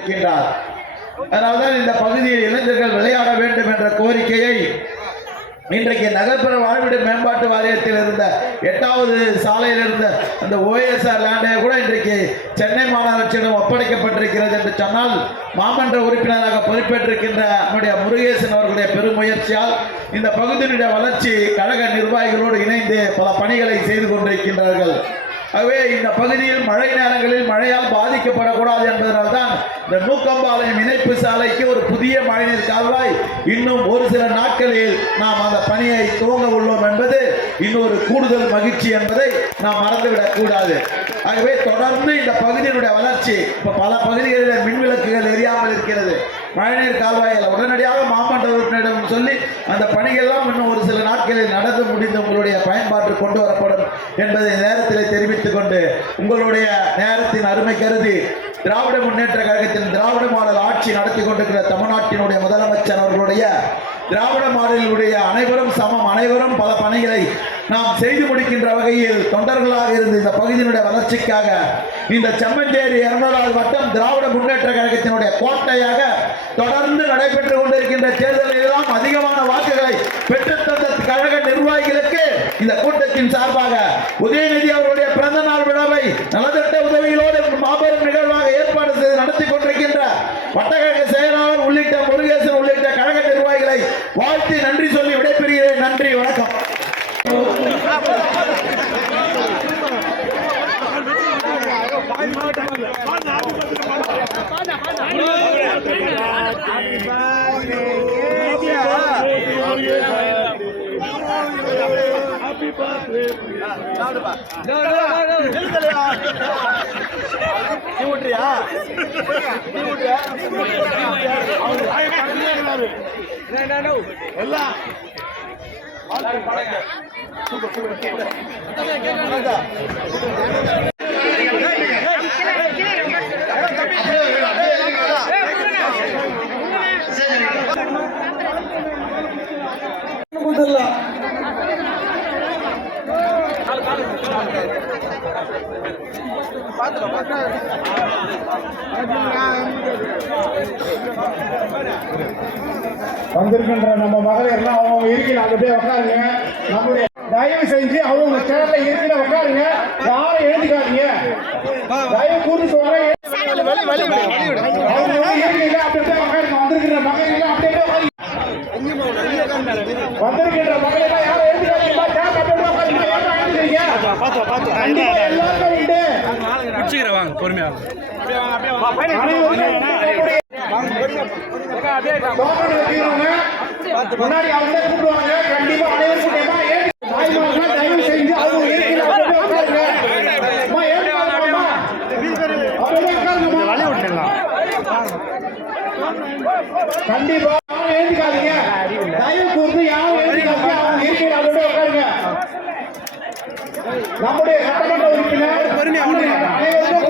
இருக்கின்றார். அதனால்தான் இந்த பகுதியில் இளைஞர்கள் விளையாட வேண்டும் என்ற கோரிக்கையை இன்றைக்கு நகர்ப்புற வாழ்விட மேம்பாட்டு வாரியத்தில் இருந்த எட்டாவது சாலையில் இருந்த அந்த ஓஎஸ்ஆர் லேண்டை கூட இன்றைக்கு சென்னை மாநகராட்சியிடம் ஒப்படைக்கப்பட்டிருக்கிறது என்று சொன்னால் மாமன்ற உறுப்பினராக பொறுப்பேற்றிருக்கின்ற நம்முடைய முருகேசன் அவர்களுடைய பெருமுயற்சியால் இந்த பகுதியினுடைய வளர்ச்சி கழக நிர்வாகிகளோடு இணைந்து பல பணிகளை செய்து கொண்டிருக்கின்றார்கள். ஆகவே இந்த பகுதியில் மழை நேரங்களில் மழையால் பாதிக்கப்படக்கூடாது என்பதனால்தான் இந்த நூக்கம்பாளையம் இணைப்பு சாலைக்கு ஒரு புதிய மழைநீர் கால்வாய் இன்னும் ஒரு சில நாட்களில் நாம் அந்த பணியை துவங்க உள்ளோம் என்பது இன்னொரு கூடுதல் மகிழ்ச்சி என்பதை நாம் மறந்துவிடக் கூடாது. ஆகவே தொடர்ந்து இந்த பகுதியினுடைய வளர்ச்சி இப்போ பல பகுதிகளில் மின் விளக்குகள் எரியாமல் இருக்கிறது. மழைநீர் கால்வாயில் உடனடியாக மாமன்ற சொல்லி அந்த பணிகள்லாம் இன்னும் ஒரு சில நாட்களில் நடந்து முடிந்து உங்களுடைய பயன்பாட்டு கொண்டு வரப்படும் என்பதை நேரத்தில் தெரிவித்துக் கொண்டு உங்களுடைய நேரத்தின் அருமை கருதி திராவிட முன்னேற்ற கழகத்தின் திராவிட மாடல் ஆட்சி நடத்தி கொண்டிருக்கிற தமிழ்நாட்டினுடைய முதலமைச்சர் அவர்களுடைய திராவிட மாடலினுடைய அனைவரும் சமம் அனைவரும் பல பணிகளை நாம் செய்து முடிக்கின்ற வகையில் தொண்டர்களாக இருந்து இந்த பகுதியினுடைய வளர்ச்சிக்காக இந்த செம்மஞ்சேரி இரண்டாவது வட்டம் திராவிட முன்னேற்ற கழகத்தினுடைய கோட்டையாக தொடர்ந்து நடைபெற்று கொண்டிருக்கின்ற தேர்தலில் அதிகமான வாக்குகளை பெற்றுத்தந்த கழக நிர்வாகிகளுக்கு இந்த கூட்டத்தின் சார்பாக உதயநிதி அவருடைய பிறந்த நாள் விழாவை நலத்திட்ட உதவிகளோடு மாபெரும் நிகழ்ச்சி ஊட்டுறியா நீ சூப்பர் சூப்பர் சூப்பர் வந்திருக்கின்ற நம்ம மகளிர்லாம் அவங்க இருக்கையில் அங்கே போய் உட்காருங்க. நம்முடைய தயவு செஞ்சு அவங்க சேர்ல இருக்கிற உட்காருங்க. யாரும் எழுதிக்காதீங்க. தயவு கூட்டு சொல்றேன் அவங்க வந்து இருக்கையில அப்படியே போய் உட்காருங்க வந்திருக்கிற மகளிர் அப்படியே போய் உட்காருங்க வந்திருக்கின்ற மகளிர் யாரும் எழுதிக்காதீங்க சேர் அப்படியே போய் உட்காருங்க யாரும் எழுதிக்கிறீங்க கண்டிப்பா எல்லாருக்கும் உண்டு பிடிச்சிக்கிறேன் வாங்க பொறுமையாக டோக்கன் வைக்கிறவங்க முன்னாடி அவங்க கூப்பிடுவாங்க கண்டிப்பா அனைவரும் தயவு செஞ்சு கண்டிப்பா எழுதிக்காதீங்க தயவு கூர்ந்து யாரும் எழுதிக்காதீங்க அவங்க இருக்கையில அப்படியே உட்காருங்க நம்முடைய சட்டமன்ற உறுப்பினர் அனைவருக்கும்